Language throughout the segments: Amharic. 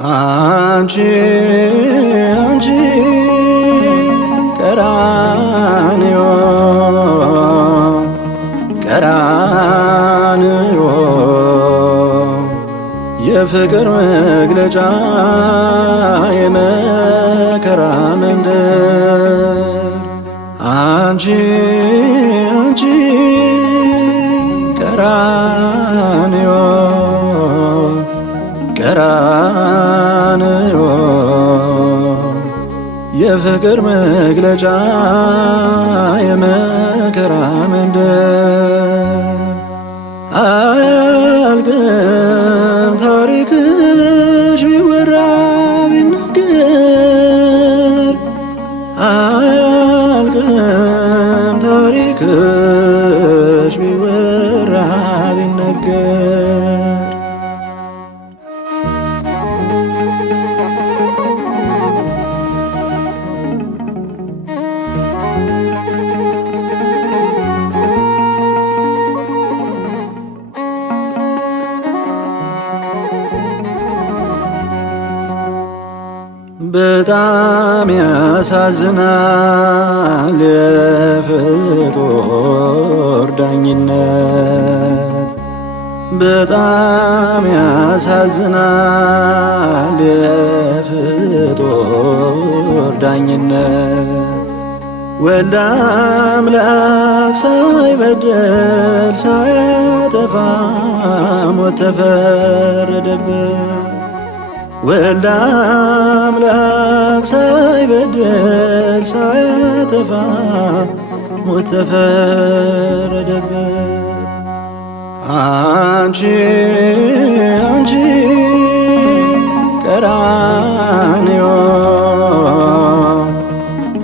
አንቺ አንቺ ቀራንዮ ቀራንዮ የፍቅር መግለጫ የመከራ መንደር አንቺ አንቺ ቀራንዮ ቀራንዮ የፍቅር መግለጫ የመከራ መንደር አያልቅም ታሪክሽ ቢወራ ቢነገር አያልቅም ታሪክሽ ቢወራ ቢነገር በጣም ያሳዝናል የፍጡር ዳኝነት በጣም ያሳዝናል የፍጡር ዳኝነት ወልደ አምላክ ሳይበደል ሳያጠፋ ሞት ተፈረደበት ወልደ አምላክ ሳይበደል ሳያጠፋ ሞት ተፈረደበት አንቺ አንቺ ቀራንዮ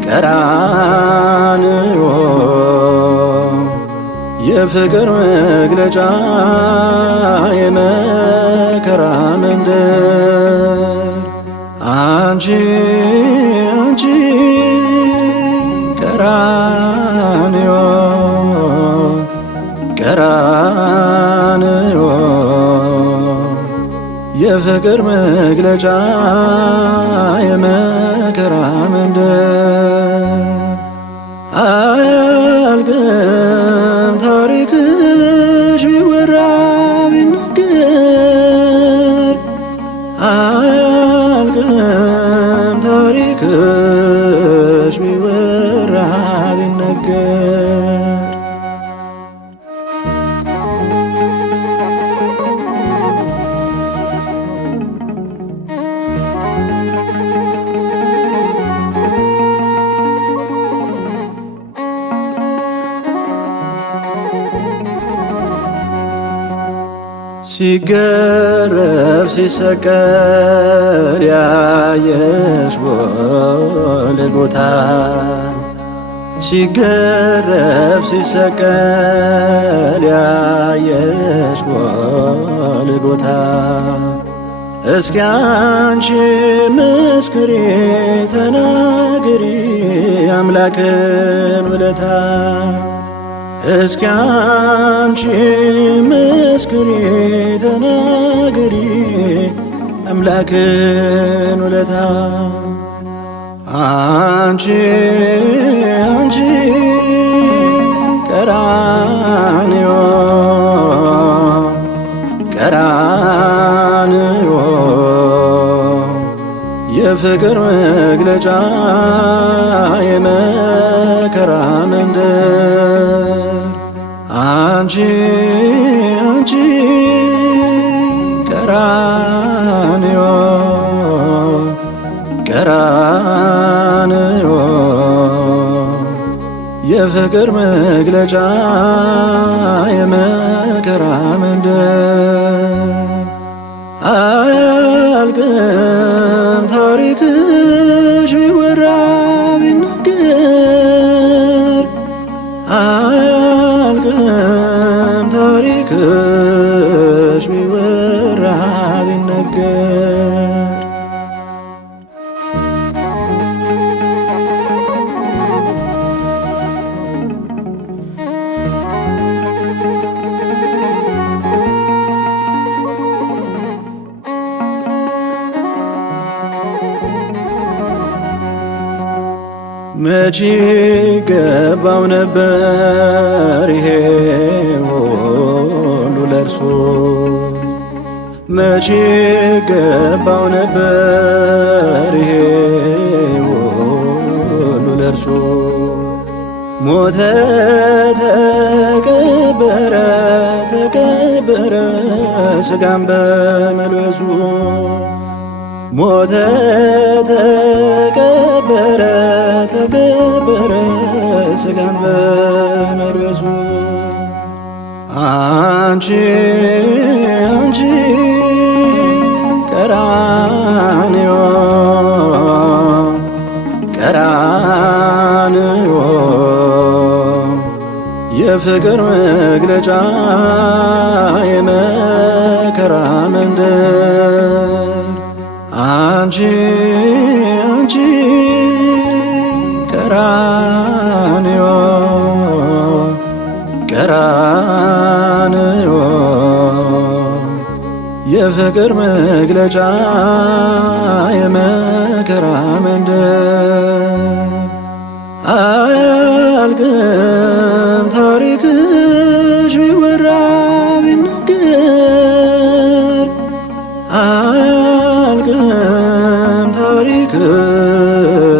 ቀራንዮ የፍቅር መግለጫ የመከራ መንደር አንቺ አንቺ ቀራንዮ ቀራንዮ የፍቅር መግለጫ የመከራ መንደር አያልቅም ታሪክሽ ቢወራ ቢነገር አያልቅም ታሪክሽ ቢወራ ቢነገር ሲገረፍ ሲሰቀል ያየሽ ጎልጎታ ሲገረፍ ሲሰቀል ያየሽ ጎልጎታ እስኪ አንቺ መስክሪ ተናገሪ አምላክን ውለታ እስኪ አንቺ መስክሪ ተናገሪ አምላክን ውለታ አንቺ አንቺ ቀራንዮ ቀራንዮ የፍቅር መግለጫ የመከራ መንደር አንቺ አንቺ ቀራንዮ ቀራንዮ የፍቅር መግለጫ የመከራ መንደር አያልቅም ታሪክሽ ቢወራ ቢነገር አያልቅም ታሪክሽ ቢወራ ቢነገር መቼ ገባው ነበር ይሄ ሁሉ ለርሱ መቼ ገባው ነበር ይሄ ሁሉ ለርሱ ሞተ ተቀበረ ተቀበረ ሥጋም በመልበሱ ሞተ ተቀበረ ተቀበረ ሥጋም በመልበሱ አንቺ አንቺ ቀራንዮ ቀራንዮ የፍቅር መግለጫ የመከራ መንደር አንቺ አንቺ ቀራንዮ ቀራንዮ የፍቅር መግለጫ የመከራ መንደር አያልቅም ታሪክሽ ቢወራ ቢነገር አያልቅም ታሪክሽ